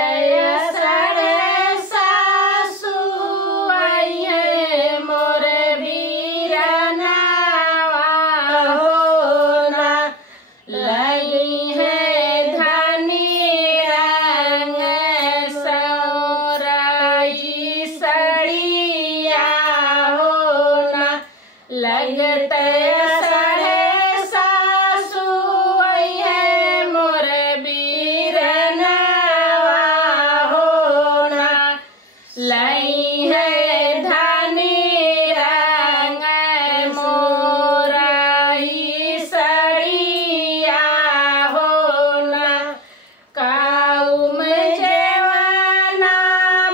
सड़े सासु आइये मोर बीरनावा होना लगी है धनी रंग सौराई सड़िया होना लगते सड़े सासु आइये मोर बीरनावा होना लई है धनी रंग मोराई सड़िया होना काउम जेवना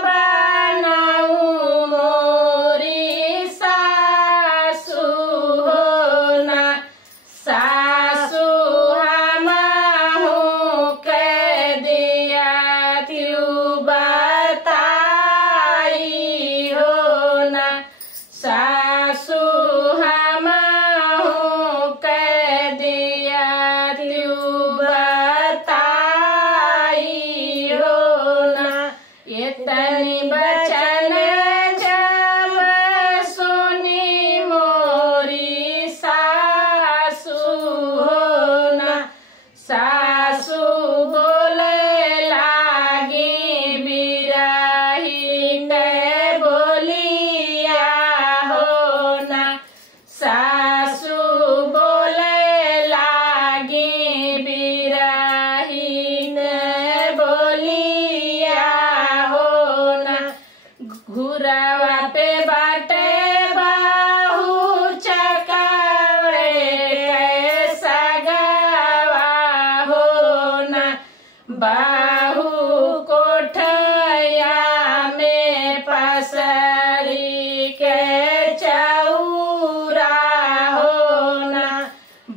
बनाऊ मोरी सासु होना सासु हमहु कह दिया त्यू बताई होना सासु हमहु कह दिया त्यू बताई होना इतनी बचन जब सुनी मोरी सासु होना सासु बोले लागी बिराही ने बोलिया होना सासु बोले लागी बिराही ने बोलिया होना घुरावा पे बाटे बाहु चकावड़े कैसा गवा होना बाहु कोठया में पसरी के चौरा होना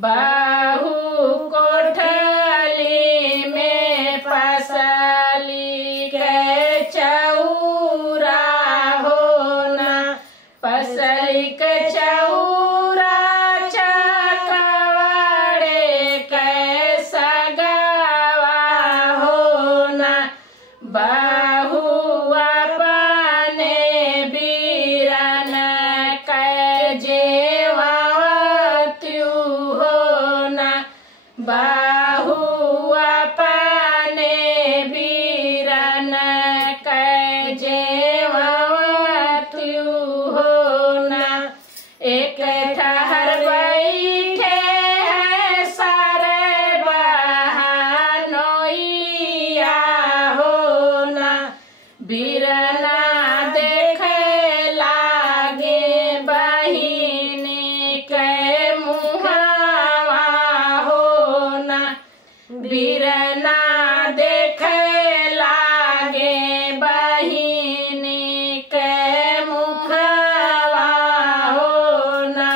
बाहु कोठली में पसली के चौरा होना पसली के चौरा चकवाड़े कैसा गवा होना बाहु अपने बीरन कै जेवा त्यू होना बाहु अपने बीरन कै जेवा त्यू होना एक ठहर बैठे है सारे बहनोइया होना बीरना देखे लागे बहिनी के मुहावा होना बीरना देखे लागे बहिनी के मुहावा होना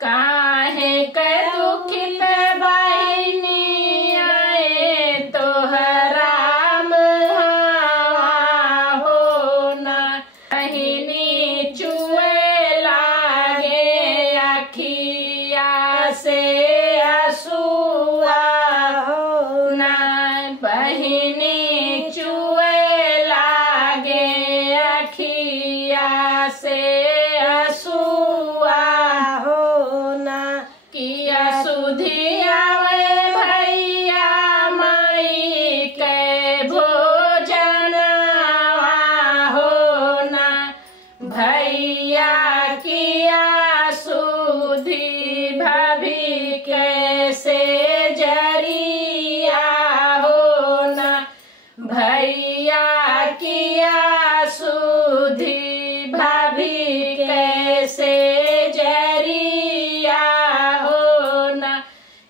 काहे के दुखित बहिनी आए तोहरा मुहावा होना बहिनी चुए लागे अखिया से आंसुआ होना बहिनी चुए लागे अखिया से आंसुआ होना किया सुधी आवे भैया माई के भोजनवा होना भैया किया सुधी भाभी कैसे जरिया होना भैया किया सुधी भाभी कैसे जरिया होना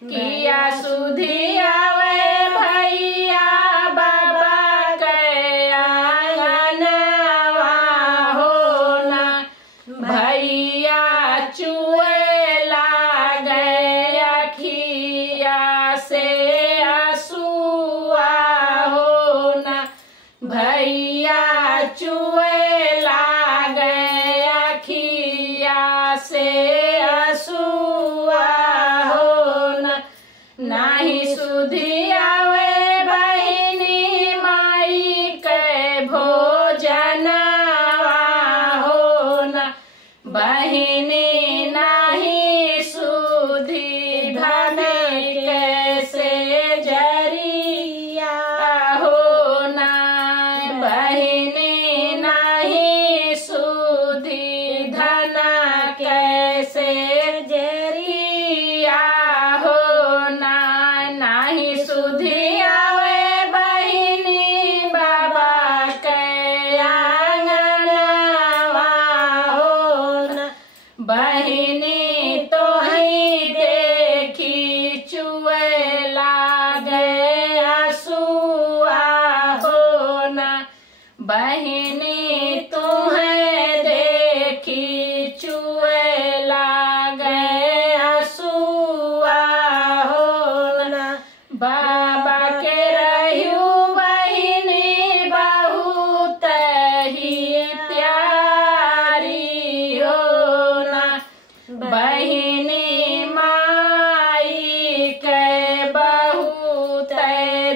किया सुधी आवे भैया बाबा के आंगनवा होना भैया चुए लागे अखिया से आंसुआ होना भैया चुए लागे अखिया से आंसुआ होना नाही सुधी आवे बहिनी माई बहिनी तुम्हें देखी चुए लागे आंसुआ हो ना। बाबा के रहू बहिनी बहुत ही प्यारी हो ना। बहिनी माई के बहुत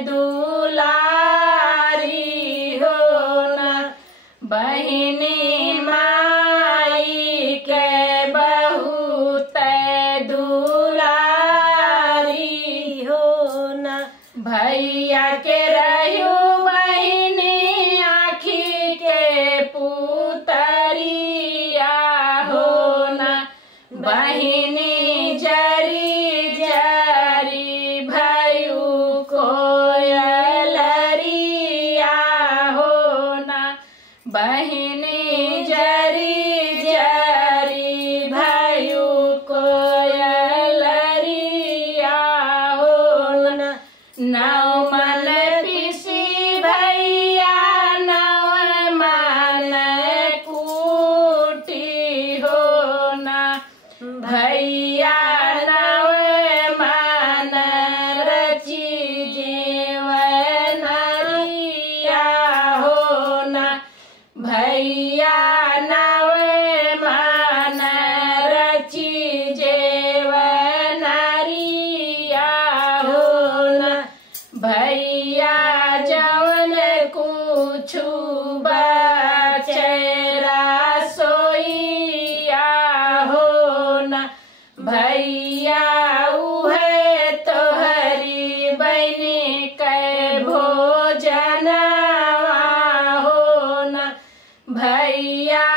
दुलारी हो ना। बहिनी माई के बहुत दुलारी हो ना। भैया के रहू बहिनी आँखी के पुतरिया हो ना। बहिनी जरी जरी भयू कोयलरिया हो ना। बहिनी जरी जरी भयू कोयलरिया हो ना। नौ मन पिसी भैया नौ मन कूटी हो ना। भैया नव मन रची जीवनरिया हो ना। भैया नव मन रची जीवनरिया हो ना। भैया जवन कुछु बचेरा सोइया हो ना। भैया उहे तोहरी बहिनी के भोजनवा हो ना। भैया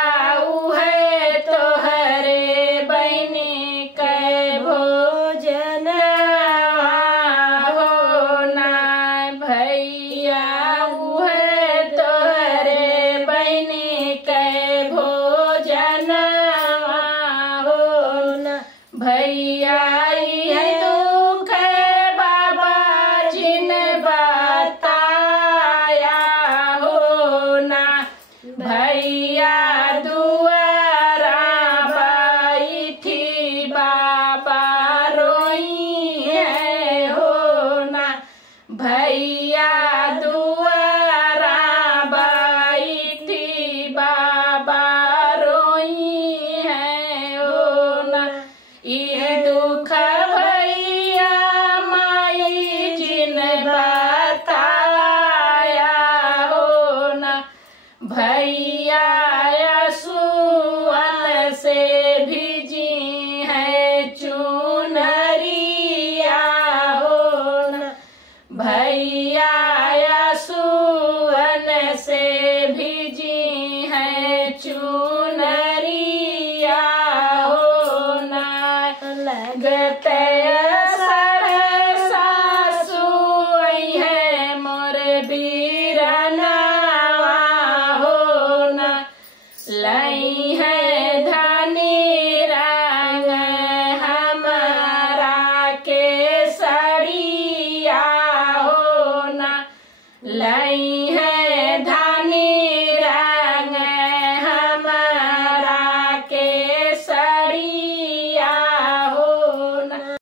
उहे तोहरे बहिनी के भोजनवा हो ना। भैया उहे तोहरे बहिनी के भोजनवा हो ना। भैया ये दुख बाबा जी ने बताया हो ना। भैया दुआरा बैठी बाबा रोई है हो ना। भैया दुआरा बैठी बाबा रोई है हो ना। ये दुख भैया माई जी ने बताया हो ना। भैया सुअन से भिजी है चुनरिया हो ना। भैया सुअन से भिजी है चुनरिया हो ना। लगते सर सासु है मोर बीरनवा हो ना। लई है धनी रंग हमारा के सड़िया हो ना। लई है